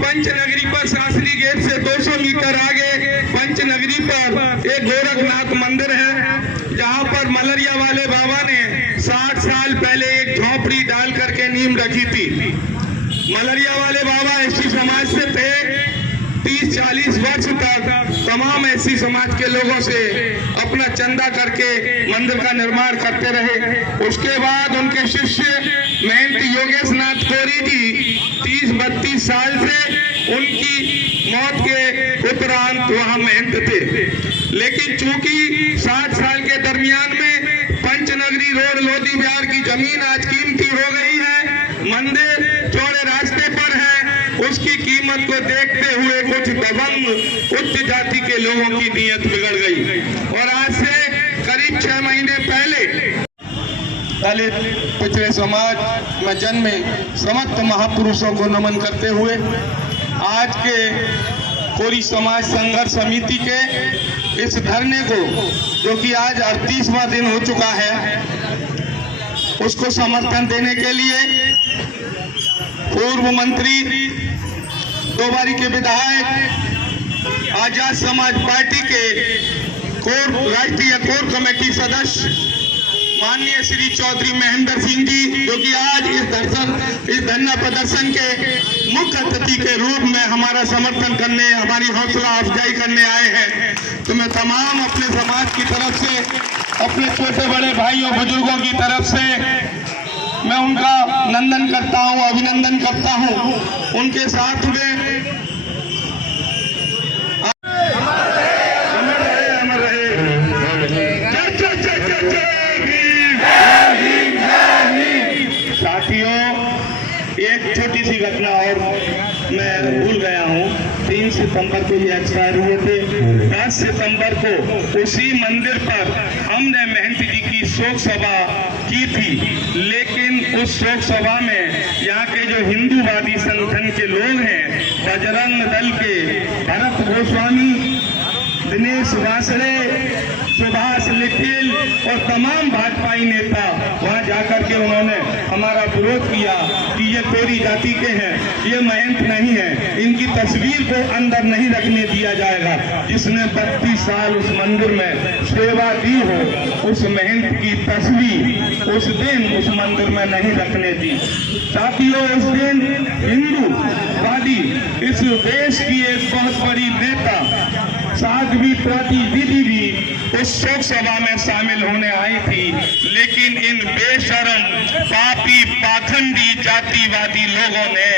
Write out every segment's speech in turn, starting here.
पंचनगरी पर शास्त्री गेट से 200 मीटर आगे पंचनगरी पर एक गोरखनाथ मंदिर है, जहां पर मलरिया वाले बाबा ने 60 साल पहले एक झोपड़ी डाल करके नींव रखी थी। मलरिया वाले बाबा एससी समाज से थे। 30-40 वर्ष तक तमाम एससी समाज के लोगों से अपना चंदा करके मंदिर का निर्माण करते रहे। उसके बाद उनके शिष्य महंत योगेश नाथ कोरी जी 30-32 साल से उनकी मौत के उपरांत वहां महंत थे। लेकिन चूंकि 60 साल के दरमियान में पंचनगरी रोड लोधी विहार की जमीन आज कीमती हो गई है, मंदिर चौड़े रास्ते पर है, उसकी कीमत को देखते हुए कुछ दबंग उच्च जाति के लोगों की नीयत बिगड़ गई और आज से करीब 6 महीने पहले दलित पिछड़े समाज में जन्मे समस्त महापुरुषों को नमन करते हुए आज के कोरी समाज संघर्ष समिति के इस धरने को, जो कि आज 38वां दिन हो चुका है, उसको समर्थन देने के लिए पूर्व मंत्री, 2 बारी के विधायक, आजाद समाज पार्टी के राष्ट्रीय कोर कमेटी सदस्य माननीय श्री चौधरी महेंद्र सिंह जी, जो कि आज इस धरना प्रदर्शन के मुख्य अतिथि के रूप में हमारा समर्थन करने, हमारी हौसला अफजाई करने आए हैं, तो मैं तमाम अपने समाज की तरफ से, अपने छोटे बड़े भाइयों बुजुर्गों की तरफ से मैं उनका नंदन करता हूं, अभिनंदन करता हूं। उनके साथ में एक छोटी सी घटना और मैं भूल गया हूँ। 3 सितंबर को ये एक्सपायर हुए थे। 10 सितंबर को उसी मंदिर पर हमने महंत जी की शोक सभा की थी, लेकिन उस शोक सभा में यहाँ के जो हिंदूवादी संगठन के लोग हैं, बजरंग दल के भरत गोस्वामी, दिनेश वासड़े, सुभाष लिखिल और तमाम भाजपाई नेता वहां जाकर के उन्होंने हमारा विरोध किया कि ये कोरी जाति के हैं, ये महंत नहीं है, इनकी तस्वीर को अंदर नहीं रखने दिया जाएगा। जिसने 32 साल उस मंदिर में सेवा दी हो, उस महंत की तस्वीर उस दिन उस मंदिर में नहीं रखने दी। साथियों, उस दिन हिंदूवादी इस देश की एक बहुत बड़ी नेता साध्वी प्रति दीदी भी उस शोक सभा में शामिल होने आई थी, लेकिन इन बेशरम पापी पाखंडी जातिवादी लोगों ने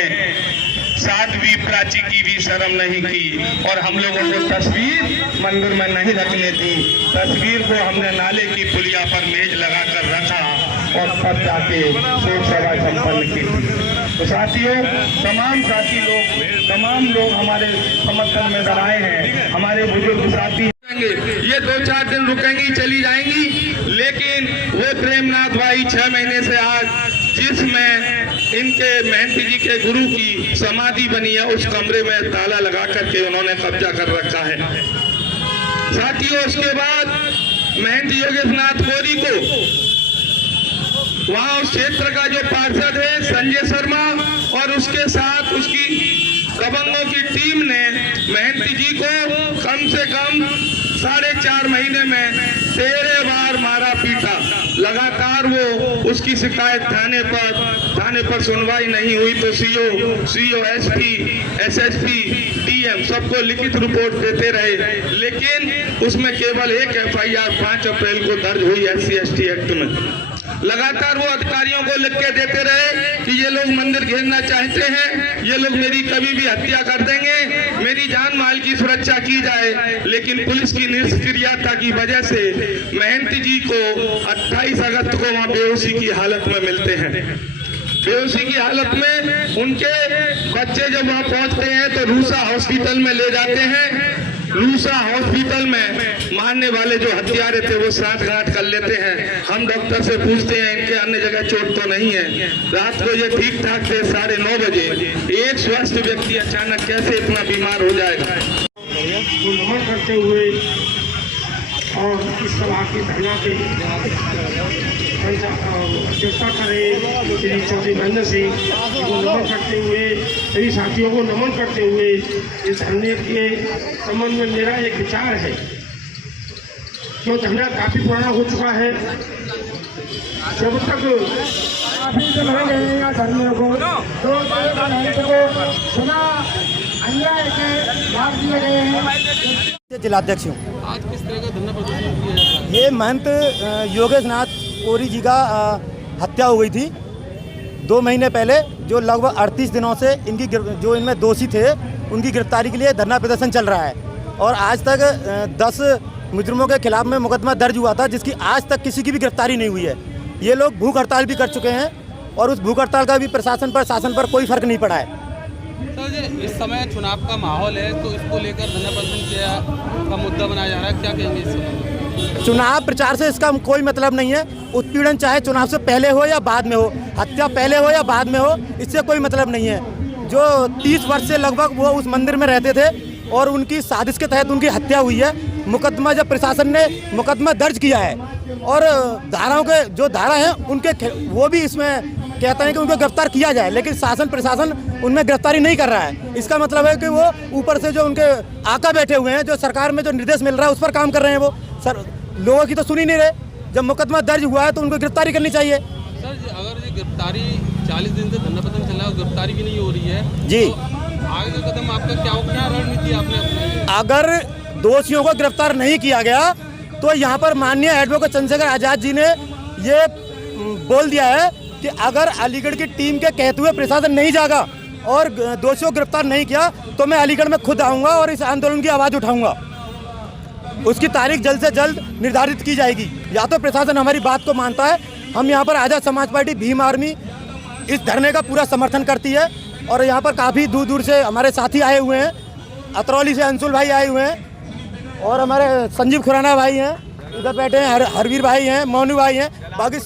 साध्वी प्राची की भी शर्म नहीं की और हम लोगों को तस्वीर मंदिर में नहीं रखने दी। तस्वीर को हमने नाले की पुलिया पर मेज लगाकर रखा और तब जाके शोक सभा संपन्न की। तो साथियों, तमाम लोग हमारे समर्थन में आए हैं। हमारे बुजुर्ग साथी ये 2-4 दिन रुकेंगी, चली जाएंगी, लेकिन वो प्रेमनाथ भाई 6 महीने से आज जिसमें इनके महंत जी के गुरु की समाधि बनी है, उस कमरे में ताला लगा करके उन्होंने कब्जा कर रखा है। साथियों, उसके बाद महंत योगेश नाथ कोरी को वहां उस क्षेत्र का जो पार्षद है संजय शर्मा और उसके साथ उसकी दबंगों की टीम ने महंत जी को कम से कम 4.5 महीने में 13 बार मारा पीटा। लगातार वो उसकी शिकायत थाने पर सुनवाई नहीं हुई तो सीओ एसपी एसएसपी डीएम सबको लिखित रिपोर्ट देते रहे, लेकिन उसमें केवल एक एफआईआर 5 अप्रैल को दर्ज हुई SC/ST एक्ट में। लगातार वो अधिकारियों को लिख के देते रहे कि ये लोग मंदिर घेरना चाहते हैं, ये लोग मेरी कभी भी हत्या कर देंगे, मेरी जान माल की सुरक्षा की जाए। लेकिन पुलिस की निष्क्रियता की वजह से महंत जी को 28 अगस्त को वहां बेहोशी की हालत में मिलते हैं। बेहोशी की हालत में उनके बच्चे जब वहां पहुंचते हैं तो रूसा हॉस्पिटल में ले जाते हैं। रूसा हॉस्पिटल में मारने वाले जो हत्यारे थे वो सांठ-गांठ कर लेते हैं। हम डॉक्टर से पूछते हैं इनके अन्य जगह चोट तो नहीं है। रात को ये ठीक ठाक थे, 9:30 बजे एक स्वस्थ व्यक्ति अचानक कैसे इतना बीमार हो जाएगा। करते हुए और इस सभा के धरना के अध्यक्षता कर रहे श्री चौधरी महेंद्र सिंह को नमन करते हुए, सभी साथियों को नमन करते हुए इस धरने के संबंध में मेरा एक विचार है। जो धरना काफी पुराना हो चुका है, जब तक काफी दिन हो गए यहाँ धरने को, तो बिना अन्याय के लाभ दिए गए हैं। जिलाध्यक्ष हूँ। आज किस तरह का धरना प्रदर्शन किया जा रहा है? ये महंत योगेश नाथ कोरी जी का हत्या हो गई थी 2 महीने पहले, जो लगभग 38 दिनों से इनकी जो इनमें दोषी थे उनकी गिरफ्तारी के लिए धरना प्रदर्शन चल रहा है। और आज तक 10 मुजरिमों के खिलाफ में मुकदमा दर्ज हुआ था, जिसकी आज तक किसी की भी गिरफ्तारी नहीं हुई है। ये लोग भूख हड़ताल भी कर चुके हैं और उस भूख हड़ताल का भी प्रशासन पर, शासन पर कोई फर्क नहीं पड़ा है। सर जी, इस समय चुनाव का माहौल है, तो इसको लेकर धरना प्रदर्शन का मुद्दा बनाया जा रहा है, क्या कहेंगे इस समय? चुनाव प्रचार से इसका कोई मतलब नहीं है। उत्पीड़न चाहे चुनाव से पहले हो या बाद में हो, हत्या पहले हो या बाद में हो, इससे कोई मतलब नहीं है। जो 30 वर्ष से लगभग वो उस मंदिर में रहते थे और उनकी साजिश के तहत उनकी हत्या हुई है। मुकदमा जब प्रशासन ने मुकदमा दर्ज किया है और धाराओं के जो धारा हैं उनके वो भी इसमें कहते हैं कि उनको गिरफ्तार किया जाए, लेकिन शासन प्रशासन उनमें गिरफ्तारी नहीं कर रहा है। इसका मतलब है कि वो ऊपर से जो उनके आका बैठे हुए हैं, जो सरकार में जो निर्देश मिल रहा है उस पर काम कर रहे हैं। वो सर लोगों की तो सुन ही नहीं रहे। जब मुकदमा दर्ज हुआ है तो उनको गिरफ्तारी करनी चाहिए। सर जी, अगर ये गिरफ्तारी 40 दिन से धरना प्रदर्शन चल रहा है और गिरफ्तारी भी नहीं हो रही है जी, तो आगे का कदम आपका क्या रणनीति आपने अपनाई? अगर दोषियों को गिरफ्तार नहीं किया गया तो यहाँ पर माननीय एडवोकेट चंद्रशेखर आजाद जी ने ये बोल दिया है कि अगर अलीगढ़ की टीम के कहते हुए प्रशासन नहीं जागा और दोषियों को गिरफ्तार नहीं किया तो मैं अलीगढ़ में खुद आऊँगा और इस आंदोलन की आवाज़ उठाऊँगा। उसकी तारीख जल्द से जल्द निर्धारित की जाएगी। या तो प्रशासन हमारी बात को मानता है, हम यहाँ पर आज़ाद समाज पार्टी भीम आर्मी इस धरने का पूरा समर्थन करती है। और यहाँ पर काफ़ी दूर दूर से हमारे साथी आए हुए हैं, अतरौली से अंशुल भाई आए हुए हैं और हमारे संजीव खुराना भाई हैं, इधर बैठे हैं हरवीर भाई हैं, मोनू भाई हैं, बाकी